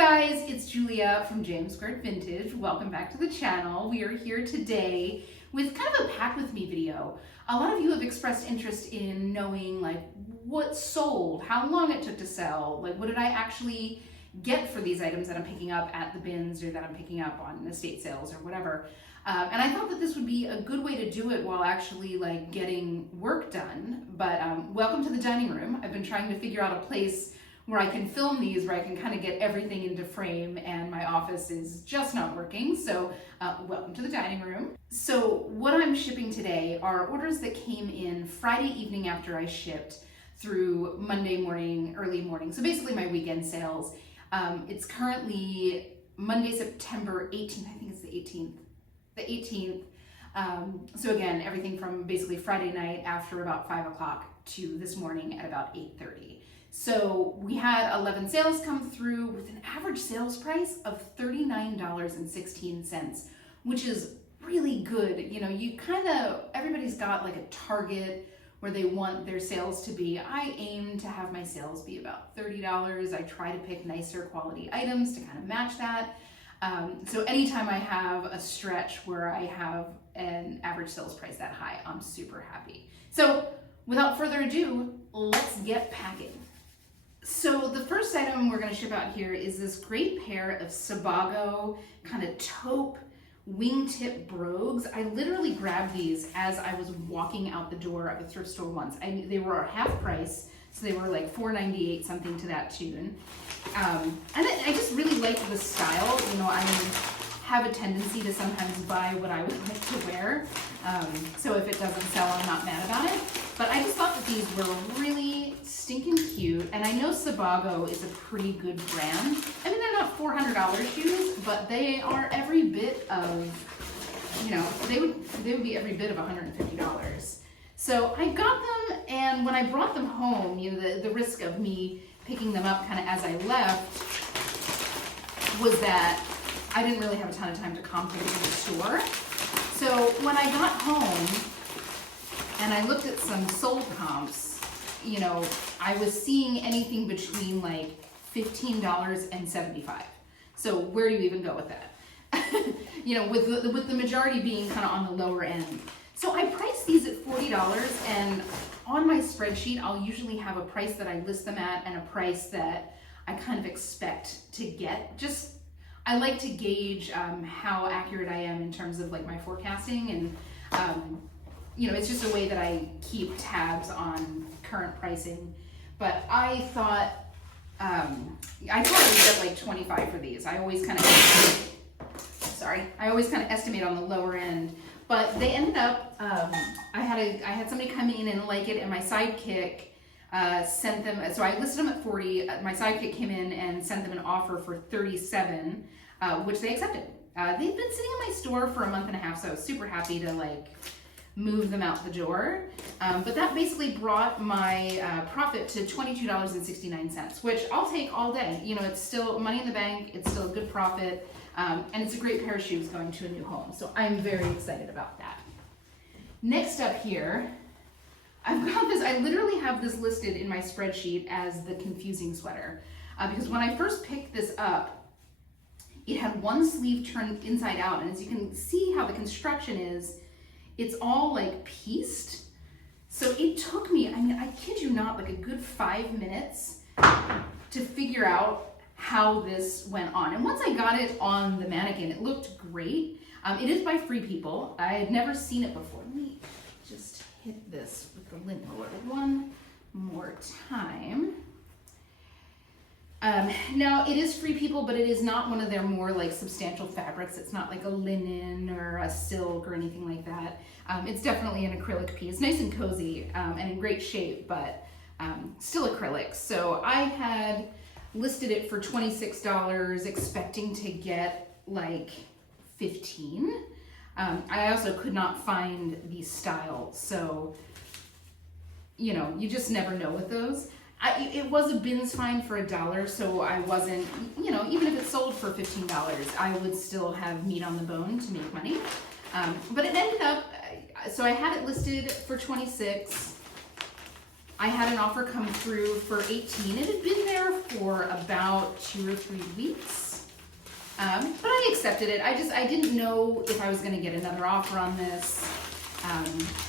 guys, it's Julia from James Squared Vintage. Welcome back to the channel. We are here today with kind of a pack with me video. A lot of you have expressed interest in knowing like what sold, how long it took to sell, like what did I actually get for these items that I'm picking up at the bins or that I'm picking up on estate sales or whatever. And I thought that this would be a good way to do it while actually like getting work done. But welcome to the dining room. I've been trying to figure out a place where I can film these, where I can kind of get everything into frame, and my office is just not working. So welcome to the dining room. So what I'm shipping today are orders that came in Friday evening after I shipped through Monday morning, early morning. So basically my weekend sales. It's currently Monday, September 18th. I think it's the 18th. The 18th. So again, everything from basically Friday night after about 5 o'clock to this morning at about 8:30. So we had 11 sales come through with an average sales price of $39.16, which is really good. You know, you kind of, everybody's got like a target where they want their sales to be. I aim to have my sales be about $30. I try to pick nicer quality items to kind of match that. So anytime I have a stretch where I have an average sales price that high, I'm super happy. So without further ado, let's get packing. So the first item we're going to ship out here is this great pair of Sebago kind of taupe wingtip brogues. I literally grabbed these as I was walking out the door of a thrift store once. They were half price, so they were like $4.98, something to that tune. And I just really liked the style. You know, I have a tendency to sometimes buy what I would like to wear. So if it doesn't sell, I'm not mad about it. But I just thought that these were really stinking cute. And I know Sebago is a pretty good brand. I mean, they're not $400 shoes, but they are every bit of, you know, they would be every bit of $150. So I got them, and when I brought them home, you know, the risk of me picking them up kind of as I left was that I didn't really have a ton of time to comp them in the store. So when I got home and I looked at some sold comps, you know, I was seeing anything between like $15 and $75. So where do you even go with that? You know, with the majority being kind of on the lower end. So I priced these at $40, and on my spreadsheet, I'll usually have a price that I list them at and a price that I kind of expect to get. Just, I like to gauge how accurate I am in terms of like my forecasting, and you know, it's just a way that I keep tabs on current pricing. But I thought I would get like 25 for these. I always kind of estimate on the lower end. But they ended up, I had somebody come in and like it, and my sidekick sent them, so I listed them at 40, my sidekick came in and sent them an offer for 37, which they accepted. They've been sitting in my store for a month and a half, so I was super happy to like move them out the door. But that basically brought my profit to $22.69, which I'll take all day. You know, it's still money in the bank, it's still a good profit. And it's a great pair of shoes going to a new home. So I'm very excited about that. Next up here, I've got this, I literally have this listed in my spreadsheet as the confusing sweater. Because when I first picked this up, it had one sleeve turned inside out. And as you can see how the construction is, it's all like pieced. So it took me, I mean, I kid you not, like a good 5 minutes to figure out how this went on. And once I got it on the mannequin, it looked great. It is by Free People. I had never seen it before. Let me just hit this with the lint roller one more time. Now it is Free People, but it is not one of their more like substantial fabrics. It's not like a linen or a silk or anything like that. It's definitely an acrylic piece, nice and cozy and in great shape, but still acrylic. So I had listed it for $26, expecting to get like 15. I also could not find the style, so you know, you just never know with those. It was a bins find for $1, so I wasn't, you know, even if it sold for $15, I would still have meat on the bone to make money. But it ended up, so I had it listed for 26. I had an offer come through for 18. It had been there for about 2 or 3 weeks, but I accepted it. I didn't know if I was going to get another offer on this.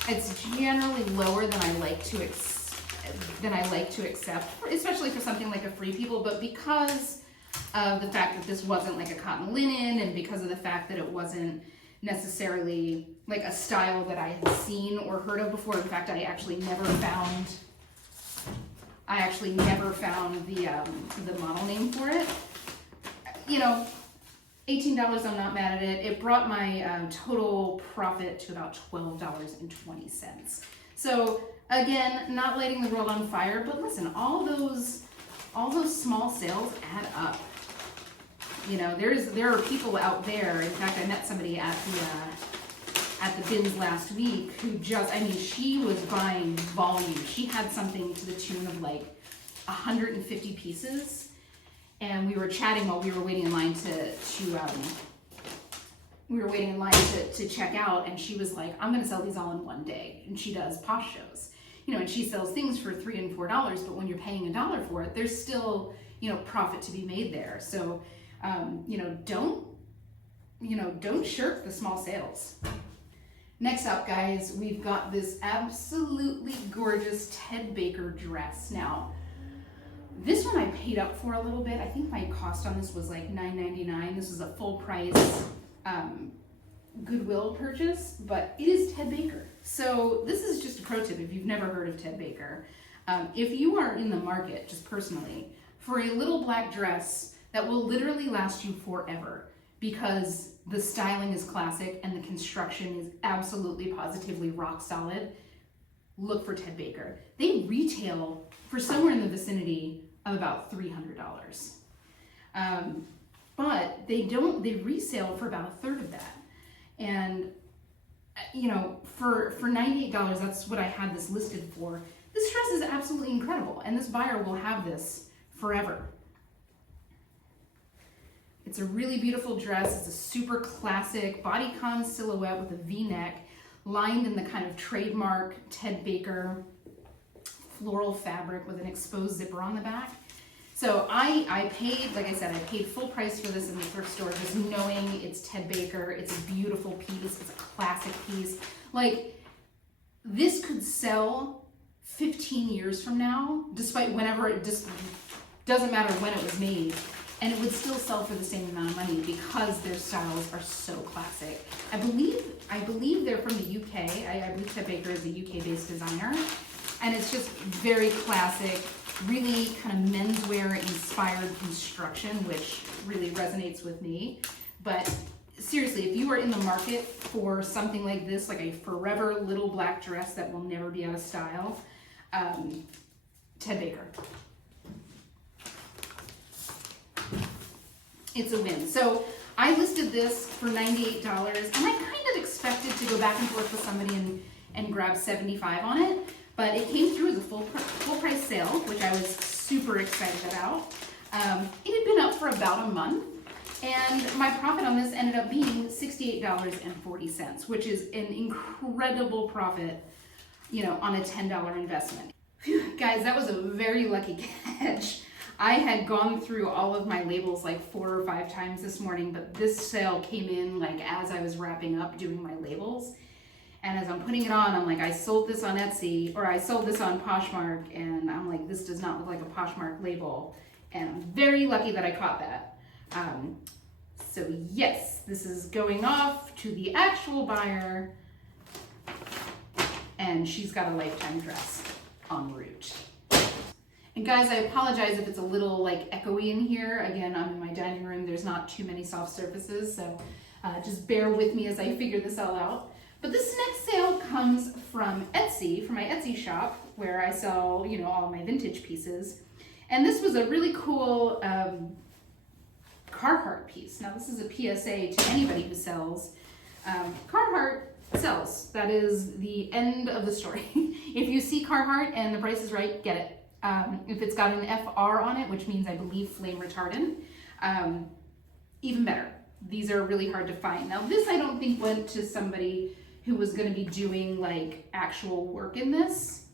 It's generally lower than I like to accept, especially for something like a Free People. But because of the fact that this wasn't like a cotton linen, and because of the fact that it wasn't necessarily like a style that I had seen or heard of before. In fact, I actually never found the model name for it. You know, $18, I'm not mad at it. It brought my total profit to about $12.20. So again, not lighting the world on fire, but listen, all those small sales add up. You know, there are people out there. In fact, I met somebody at the bins last week who she was buying volume. She had something to the tune of like 150 pieces, and we were chatting while we were waiting in line to check out, and she was like, "I'm gonna sell these all in one day." And she does Posh shows, you know, and she sells things for $3 and $4, but when you're paying $1 for it, there's still, you know, profit to be made there. So don't shirk the small sales. Next up, guys, we've got this absolutely gorgeous Ted Baker dress. Now, this one I paid up for a little bit. I think my cost on this was like $9.99. This is a full price Goodwill purchase, but it is Ted Baker. So this is just a pro tip if you've never heard of Ted Baker. If you are in the market, just personally, for a little black dress that will literally last you forever because the styling is classic and the construction is absolutely positively rock solid, look for Ted Baker. They retail for somewhere in the vicinity of about $300. But they resale for about a third of that. And you know, for $98, that's what I had this listed for. This dress is absolutely incredible, and this buyer will have this forever. It's a really beautiful dress. It's a super classic bodycon silhouette with a V-neck, lined in the kind of trademark Ted Baker floral fabric with an exposed zipper on the back. So I paid, like I said, I paid full price for this in the thrift store, just knowing it's Ted Baker. It's a beautiful piece. It's a classic piece. Like, this could sell 15 years from now, despite whenever it just doesn't matter when it was made. And it would still sell for the same amount of money because their styles are so classic. I believe they're from the UK. I believe Ted Baker is a UK-based designer. And it's just very classic, really kind of menswear inspired construction, which really resonates with me. But seriously, if you are in the market for something like this, like a forever little black dress that will never be out of style, Ted Baker. It's a win. So I listed this for $98, and I kind of expected to go back and forth with somebody and grab $75 on it, but it came through as a full price sale, which I was super excited about. It had been up for about a month, and my profit on this ended up being $68.40, which is an incredible profit, you know, on a $10 investment. Whew, guys, that was a very lucky catch. I had gone through all of my labels like 4 or 5 times this morning, but this sale came in like as I was wrapping up doing my labels. And as I'm putting it on, I'm like, I sold this on Etsy, or I sold this on Poshmark, and I'm like, this does not look like a Poshmark label. And I'm very lucky that I caught that. So yes, this is going off to the actual buyer, and she's got a lifetime dress en route. And guys, I apologize if it's a little like echoey in here. Again, I'm in my dining room. There's not too many soft surfaces, so just bear with me as I figure this all out. But this next sale comes from Etsy, from my Etsy shop, where I sell, you know, all my vintage pieces. And this was a really cool Carhartt piece. Now, this is a PSA to anybody who sells. Carhartt sells. That is the end of the story. If you see Carhartt and the price is right, get it. If it's got an FR on it, which means I believe flame retardant, even better. These are really hard to find. Now this I don't think went to somebody who was going to be doing like actual work in this.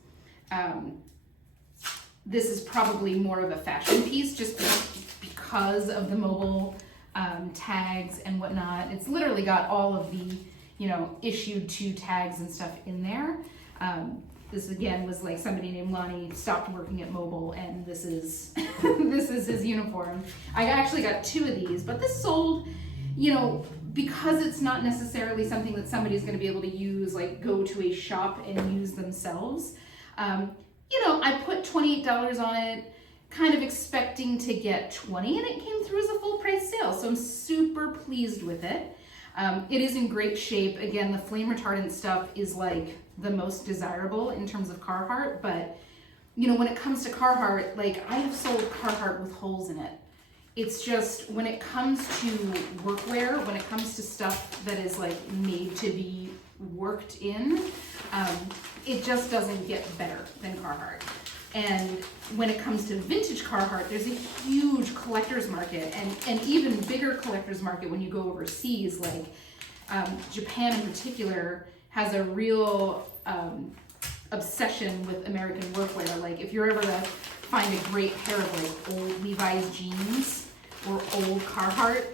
this is probably more of a fashion piece just because of the mobile tags and whatnot. It's literally got all of the, issued to tags and stuff in there. This again was like somebody named Lonnie stopped working at mobile, and this is this is his uniform. I actually got 2 of these, but this sold, because it's not necessarily something that somebody's going to be able to use, like go to a shop and use themselves. I put $28 on it, kind of expecting to get 20, and it came through as a full price sale. So I'm super pleased with it. It is in great shape. Again, the flame retardant stuff is like the most desirable in terms of Carhartt, but when it comes to Carhartt, like I have sold Carhartt with holes in it. It's just when it comes to workwear, when it comes to stuff that is like made to be worked in, it just doesn't get better than Carhartt. And when it comes to vintage Carhartt, there's a huge collector's market, and even bigger collector's market when you go overseas, like Japan in particular has a real obsession with American workwear. Like if you're ever to find a great pair of like old Levi's jeans or old Carhartt,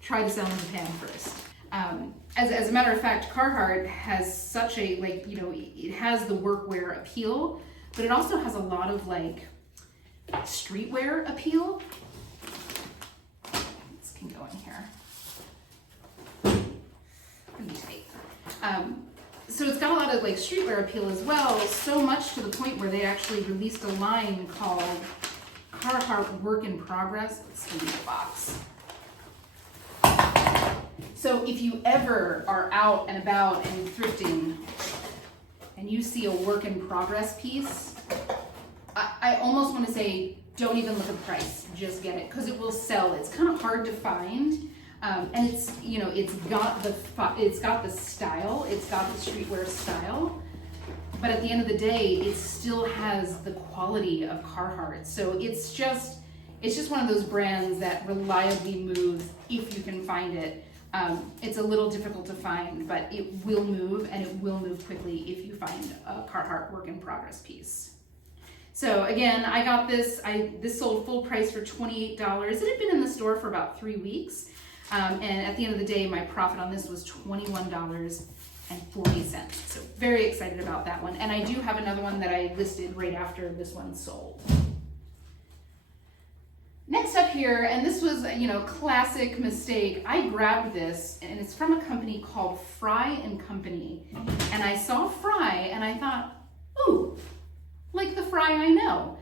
try to sell in Japan first. As a matter of fact, Carhartt has such a, it has the workwear appeal, but it also has a lot of like streetwear appeal. This can go in here. Pretty tight. So it's got a lot of like streetwear appeal as well, so much to the point where they actually released a line called Carhartt Work in Progress. Let's give you the box. So if you ever are out and about and thrifting and you see a work in progress piece, I almost want to say don't even look at the price, just get it, because it will sell. It's kind of hard to find, and it's it's got the style, it's got the streetwear style, but at the end of the day, it still has the quality of Carhartt. So it's just one of those brands that reliably moves if you can find it. It's a little difficult to find, but it will move, and it will move quickly if you find a Carhartt work in progress piece. So again, I got this. This sold full price for $28. It had been in the store for about 3 weeks, and at the end of the day, my profit on this was $21.40. So very excited about that one. And I do have another one that I listed right after this one sold. Next up here, and this was, classic mistake. I grabbed this, and it's from a company called Fry and Company. And I saw Fry, and I thought, ooh, like the Fry I know.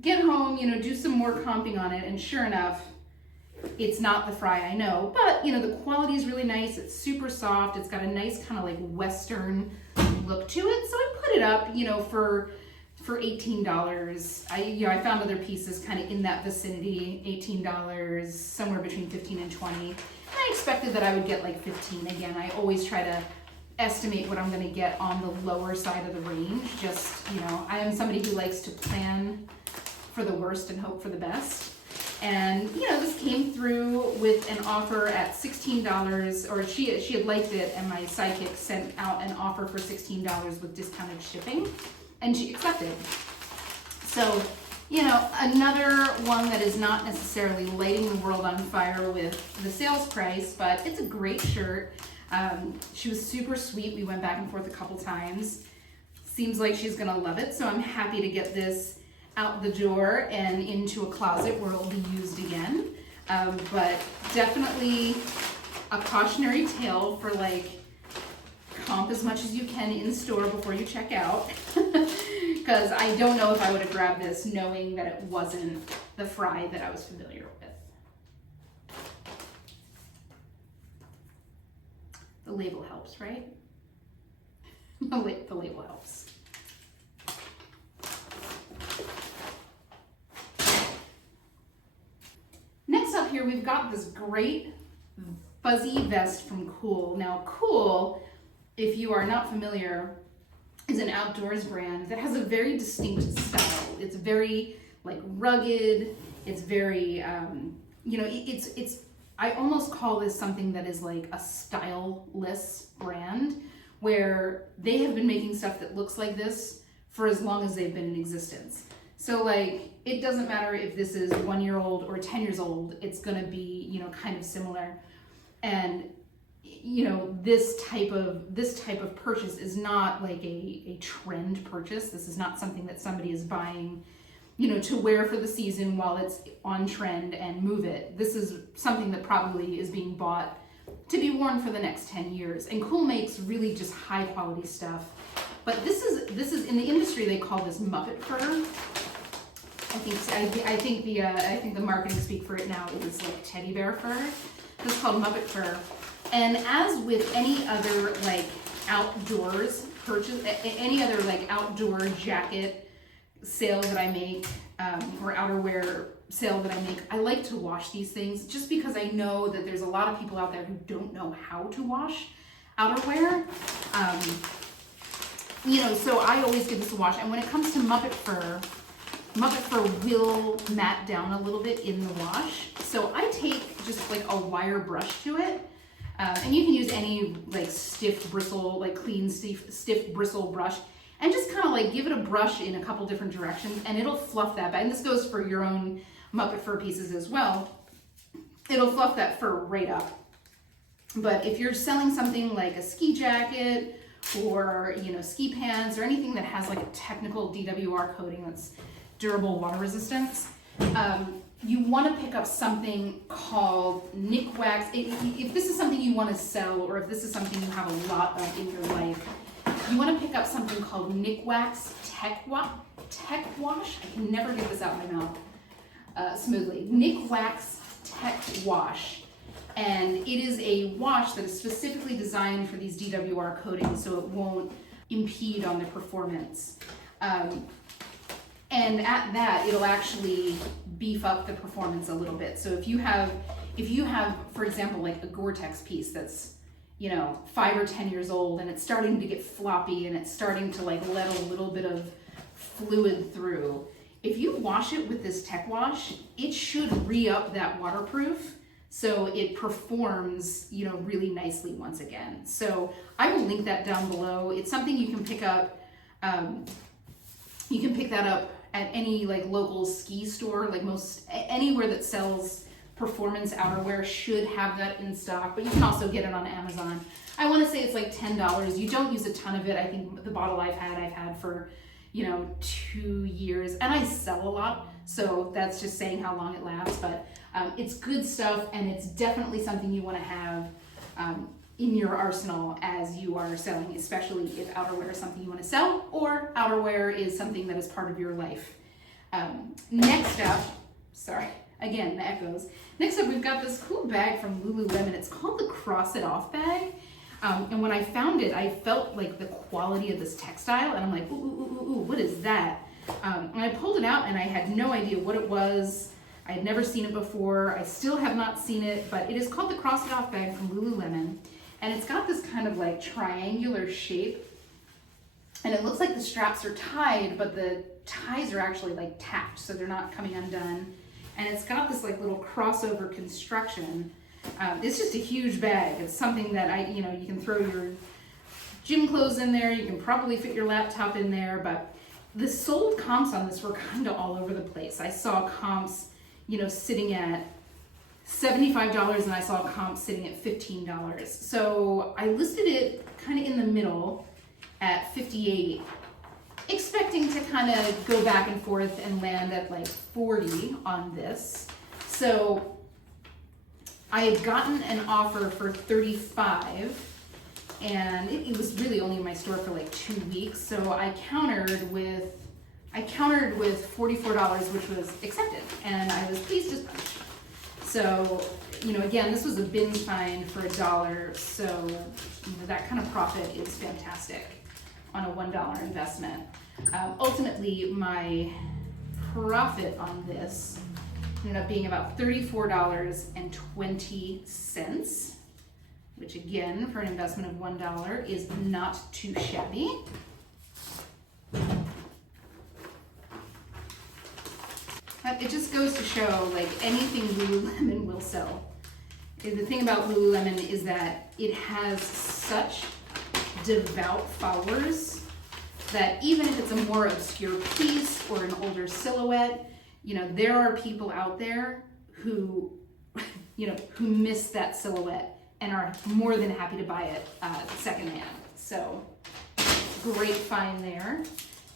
Get home, do some more comping on it, and sure enough, it's not the Fry I know. But, the quality is really nice. It's super soft. It's got a nice kind of like Western look to it. So I put it up, for $18. I found other pieces kind of in that vicinity, $18, somewhere between 15 and 20. And I expected that I would get like 15. Again, I always try to estimate what I'm going to get on the lower side of the range. Just, I am somebody who likes to plan for the worst and hope for the best. And, this came through with an offer at $16, or she had liked it, and my sidekick sent out an offer for $16 with discounted shipping. And she accepted. So, another one that is not necessarily lighting the world on fire with the sales price, but it's a great shirt. She was super sweet. We went back and forth a couple times. Seems like she's gonna love it. So I'm happy to get this out the door and into a closet where it'll be used again. But definitely a cautionary tale for comp as much as you can in store before you check out, because I don't know if I would have grabbed this knowing that it wasn't the Fry that I was familiar with. The label helps, right? The label helps. Next up here, we've got this great fuzzy vest from Cool. Now, Cool, if you are not familiar, is an outdoors brand that has a very distinct style. It's very rugged. It's very, it's I almost call this something that is like a styleless brand, where they have been making stuff that looks like this for as long as they've been in existence. So like, it doesn't matter if this is 1 year old or 10 years old, it's gonna be, you know, kind of similar. And, you know, this type of purchase is not like a trend purchase. This is not something that somebody is buying, you know, to wear for the season while it's on trend and move it. This is something that probably is being bought to be worn for the next 10 years. And Cool makes really just high quality stuff. But this is in the industry, they call this Muppet fur. I think the marketing speak for it now is like teddy bear fur. This is called Muppet fur. And as with any other like outdoors purchase, any other like outdoor jacket sale that I make, or outerwear sale that I make, I like to wash these things just because I know that there's a lot of people out there who don't know how to wash outerwear. You know, so I always give this a wash. And when it comes to Muppet fur will matte down a little bit in the wash. So I take just like a wire brush to it. And you can use any like stiff bristle, like clean stiff bristle brush, and just kind of like give it a brush in a couple different directions, and it'll fluff that back. And this goes for your own Muppet fur pieces as well. It'll fluff that fur right up. But if you're selling something like a ski jacket or, you know, ski pants or anything that has like a technical DWR coating that's durable water resistance, you want to pick up something called Nick Wax. If this is something you want to sell, or if this is something you have a lot of in your life, you want to pick up something called Nick Wax Tech Wash. I can never get this out of my mouth smoothly. Nick Wax Tech Wash. And it is a wash that is specifically designed for these DWR coatings so it won't impede on the performance. And at that, it'll actually beef up the performance a little bit. So if you have, for example, like a Gore-Tex piece that's, you know, 5 or 10 years old and it's starting to get floppy and it's starting to like let a little bit of fluid through, if you wash it with this Tech Wash, it should re-up that waterproof so it performs, you know, really nicely once again. So I will link that down below. It's something you can pick up. You can pick that up at any like local ski store, like anywhere that sells performance outerwear should have that in stock, but you can also get it on Amazon. I want to say it's like $10. You don't use a ton of it. I think the bottle I've had for, you know, 2 years, and I sell a lot, so that's just saying how long it lasts. But it's good stuff, and it's definitely something you want to have in your arsenal as you are selling, especially if outerwear is something you want to sell, or outerwear is something that is part of your life. Next up, sorry, again, the echoes. Next up, we've got this cool bag from Lululemon. It's called the Cross It Off bag. And when I found it, I felt like the quality of this textile, and I'm like, ooh, what is that? And I pulled it out, and I had no idea what it was. I had never seen it before. I still have not seen it, but it is called the Cross It Off bag from Lululemon. And it's got this kind of like triangular shape. And it looks like the straps are tied, but the ties are actually like tacked, so they're not coming undone. And it's got this like little crossover construction. It's just a huge bag. It's something that you can throw your gym clothes in there. You can probably fit your laptop in there, but the sold comps on this were kind of all over the place. I saw comps, you know, sitting at $75, and I saw comps sitting at $15. So I listed it kind of in the middle at $58, expecting to kind of go back and forth and land at like $40 on this. So I had gotten an offer for $35, and it was really only in my store for like 2 weeks. So I countered with $44, which was accepted, and I was pleased as punch. So, you know, again, this was a binge find for $1, so you know, that kind of profit is fantastic on a $1 investment. Ultimately, my profit on this ended up being about $34.20, which again, for an investment of $1, is not too shabby. It just goes to show, like, anything Lululemon will sell. The thing about Lululemon is that it has such devout followers that even if it's a more obscure piece or an older silhouette, you know, there are people out there who, you know, who miss that silhouette and are more than happy to buy it secondhand. So great find there.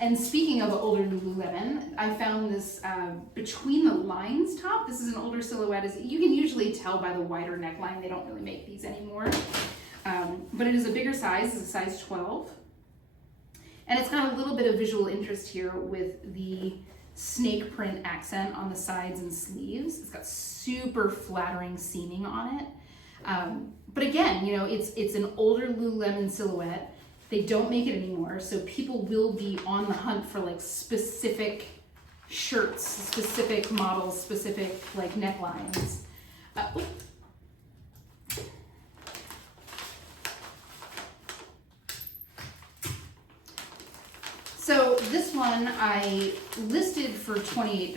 And speaking of older Lululemon, I found this Between the Lines top. This is an older silhouette. You can usually tell by the wider neckline. They don't really make these anymore. But it is a bigger size. It's a size 12. And it's got a little bit of visual interest here with the snake print accent on the sides and sleeves. It's got super flattering seaming on it. But again, you know, it's an older Lululemon silhouette. They don't make it anymore, so people will be on the hunt for like specific shirts, specific models, specific like necklines. So this one I listed for $28,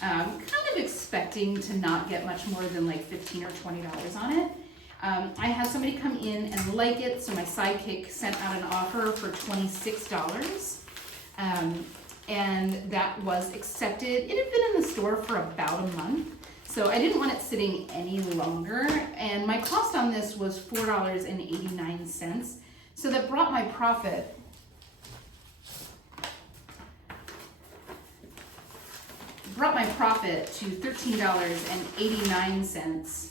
kind of expecting to not get much more than like $15 or $20 on it. I had somebody come in and like it, so my sidekick sent out an offer for $26, and that was accepted. It had been in the store for about a month, so I didn't want it sitting any longer, and my cost on this was $4.89, so that brought my profit to $13.89.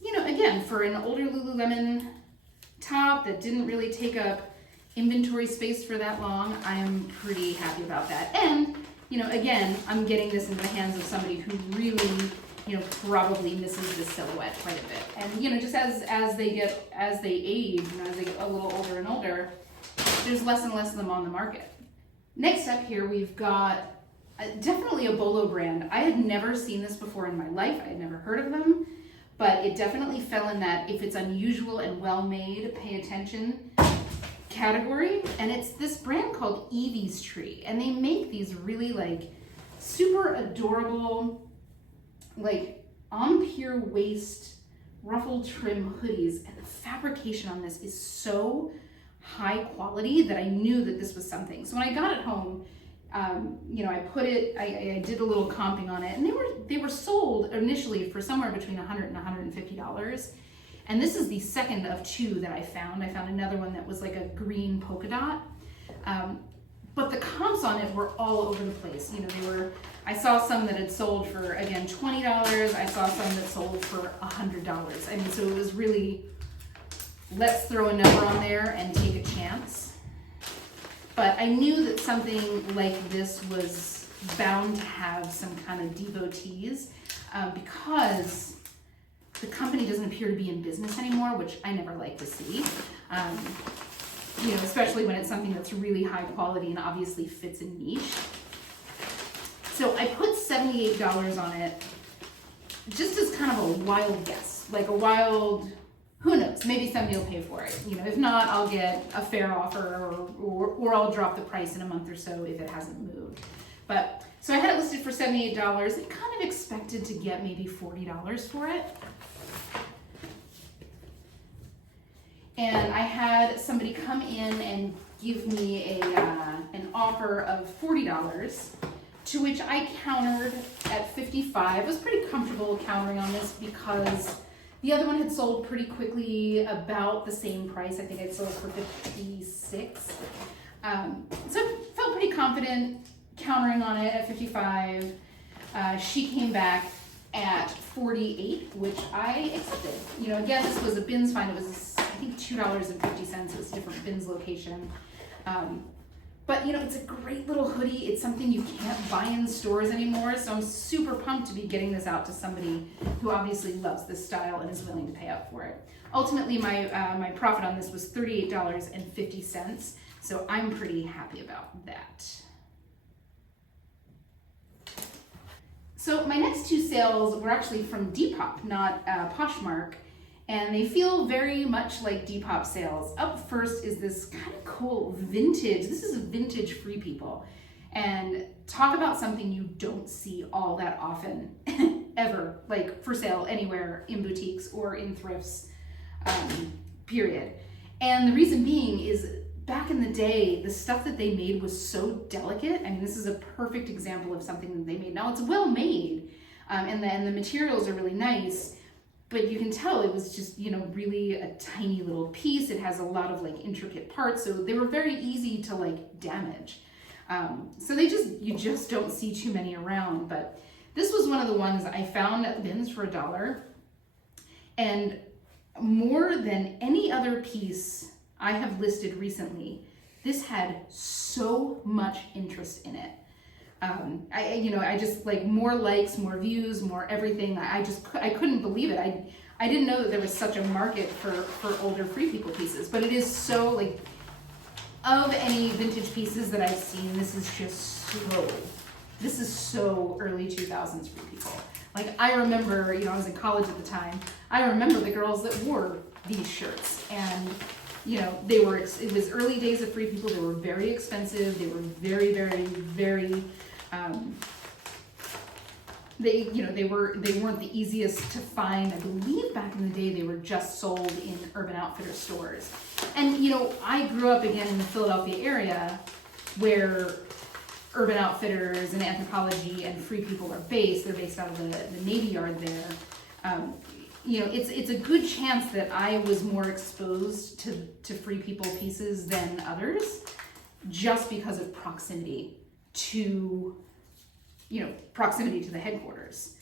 You know, again, for an older Lululemon top that didn't really take up inventory space for that long, I am pretty happy about that. And, you know, again, I'm getting this into the hands of somebody who really, you know, probably misses this silhouette quite a bit. And, you know, just as they age, you know, as they get a little older and older, there's less and less of them on the market. Next up here, we've got definitely a Bolo brand. I had never seen this before in my life. I had never heard of them. But it definitely fell in that if it's unusual and well-made, pay attention category. And it's this brand called Evie's Tree. And they make these really like super adorable, like on-pier waist, ruffled trim hoodies. And the fabrication on this is so high quality that I knew that this was something. So when I got it home, you know, I did a little comping on it, and they were sold initially for somewhere between $100 and $150. And this is the second of two that I found. I found another one that was like a green polka dot. But the comps on it were all over the place. You know, I saw some that had sold for, again, $20. I saw some that sold for $100. I mean, so it was really, let's throw a number on there and take a chance. But I knew that something like this was bound to have some kind of devotees because the company doesn't appear to be in business anymore, which I never like to see. You know, especially when it's something that's really high quality and obviously fits a niche. So I put $78 on it just as kind of a wild guess, like a wild, who knows, maybe somebody will pay for it. You know, if not, I'll get a fair offer or I'll drop the price in a month or so if it hasn't moved. But, so I had it listed for $78. I kind of expected to get maybe $40 for it. And I had somebody come in and give me an offer of $40, to which I countered at $55. I was pretty comfortable countering on this because the other one had sold pretty quickly, about the same price. I think I'd sold for $56. So I felt pretty confident countering on it at $55. She came back at $48, which I accepted. You know, again, this was a bins find. It was, I think, $2.50. It was a different bins location. But, you know, it's a great little hoodie. It's something you can't buy in stores anymore. So I'm super pumped to be getting this out to somebody who obviously loves this style and is willing to pay up for it. Ultimately, my profit on this was $38.50. So I'm pretty happy about that. So my next two sales were actually from Depop, not Poshmark. And they feel very much like Depop sales. Up first is this kind of cool vintage. This is a vintage Free People. And talk about something you don't see all that often, ever, like for sale anywhere in boutiques or in thrifts, period. And the reason being is back in the day, the stuff that they made was so delicate. I mean, this is a perfect example of something that they made. Now it's well made, and the materials are really nice, but you can tell it was just, you know, really a tiny little piece. It has a lot of like intricate parts, so they were very easy to like damage. So you just don't see too many around, but this was one of the ones I found at bins for $1. And more than any other piece I have listed recently, this had so much interest in it. I just like more likes, more views, more everything. I couldn't believe it. I didn't know that there was such a market for older Free People pieces, but it is so like, of any vintage pieces that I've seen, this is so early 2000s Free People. Like I remember, you know, I was in college at the time. I remember the girls that wore these shirts, and you know, it was early days of Free People. They were very expensive. They were very, very, very, they weren't the easiest to find. I believe back in the day they were just sold in Urban Outfitters stores. And you know, I grew up again in the Philadelphia area where Urban Outfitters and Anthropologie and Free People are based. They're based out of the Navy Yard there. You know, it's a good chance that I was more exposed to Free People pieces than others, just because of proximity to the headquarters.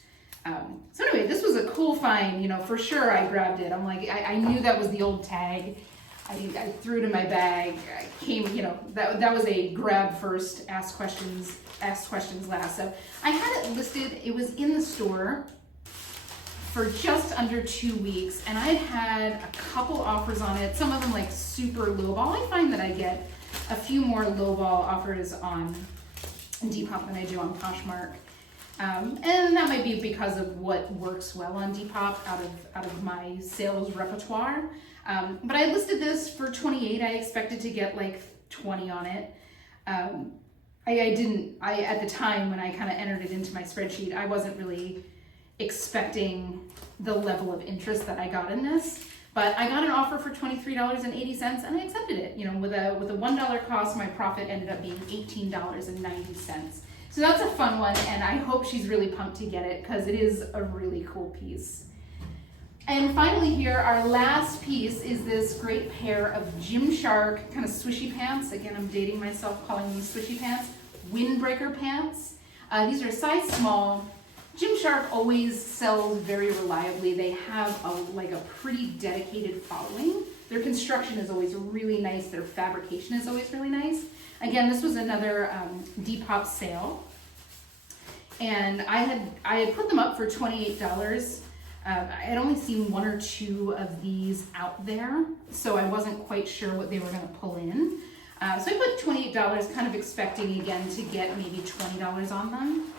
So anyway, this was a cool find. You know, for sure I grabbed it. I'm like, I knew that was the old tag. I threw it in my bag. I came, you know, that was a grab first, ask questions last. So I had it listed. It was in the store for just under 2 weeks, and I had a couple offers on it. Some of them like super lowball. I find that I get a few more lowball offers on Depop than I do on Poshmark, and that might be because of what works well on Depop out of my sales repertoire. But I listed this for $28. I expected to get like 20 on it. At the time when I kind of entered it into my spreadsheet, I wasn't really expecting the level of interest that I got in this, but I got an offer for $23.80 and I accepted it. You know, with a $1 cost, my profit ended up being $18.90. So that's a fun one, and I hope she's really pumped to get it because it is a really cool piece. And finally here, our last piece is this great pair of Gymshark kind of swishy pants. Again, I'm dating myself calling them swishy pants. Windbreaker pants. These are size small. Gymshark always sells very reliably. They have a pretty dedicated following. Their construction is always really nice. Their fabrication is always really nice. Again, this was another Depop sale. And I had put them up for $28. I had only seen one or two of these out there, so I wasn't quite sure what they were going to pull in. So I put $28, kind of expecting again to get maybe $20 on them.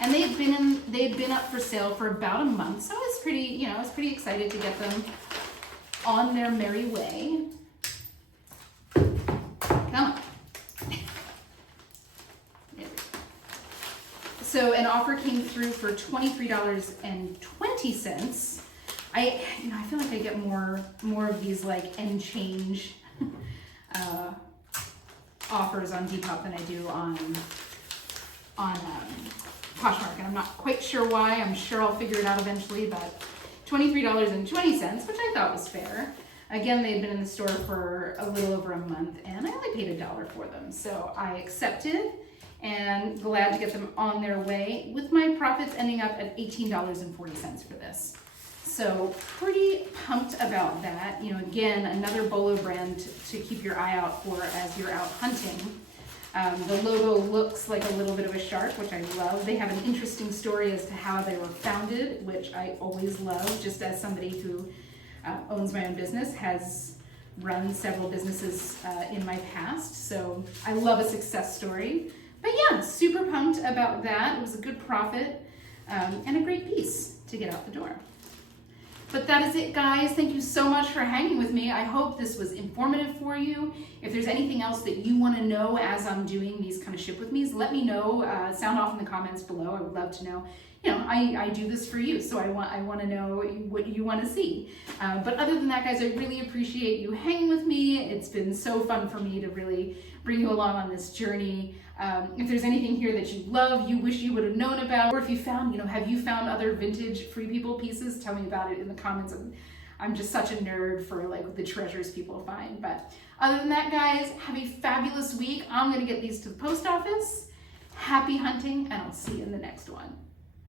And they had been up for sale for about a month, so I was pretty excited to get them on their merry way. Come on. So an offer came through for $23.20. I feel like I get more of these like end change offers on Depop than I do on Poshmark, and I'm not quite sure why. I'm sure I'll figure it out eventually, but $23.20, which I thought was fair. Again, they'd been in the store for a little over a month, and I only paid $1 for them, so I accepted. And glad to get them on their way, with my profits ending up at $18.40 for this. So pretty pumped about that. You know, again, another Bolo brand to keep your eye out for as you're out hunting. The logo looks like a little bit of a shark, which I love. They have an interesting story as to how they were founded, which I always love, just as somebody who owns my own business, has run several businesses in my past. So I love a success story. But yeah, super pumped about that. It was a good profit and a great piece to get out the door. But that is it, guys. Thank you so much for hanging with me. I hope this was informative for you. If there's anything else that you want to know as I'm doing these kind of ship with me's, let me know. Sound off in the comments below. I would love to know. You know, I do this for you, so I want to know what you want to see. But other than that, guys, I really appreciate you hanging with me. It's been so fun for me to really bring you along on this journey. If there's anything here that you love, you wish you would have known about, or if you found, you know, have you found other vintage Free People pieces? Tell me about it in the comments. I'm just such a nerd for like the treasures people find. But other than that, guys, have a fabulous week. I'm gonna get these to the post office. Happy hunting, and I'll see you in the next one.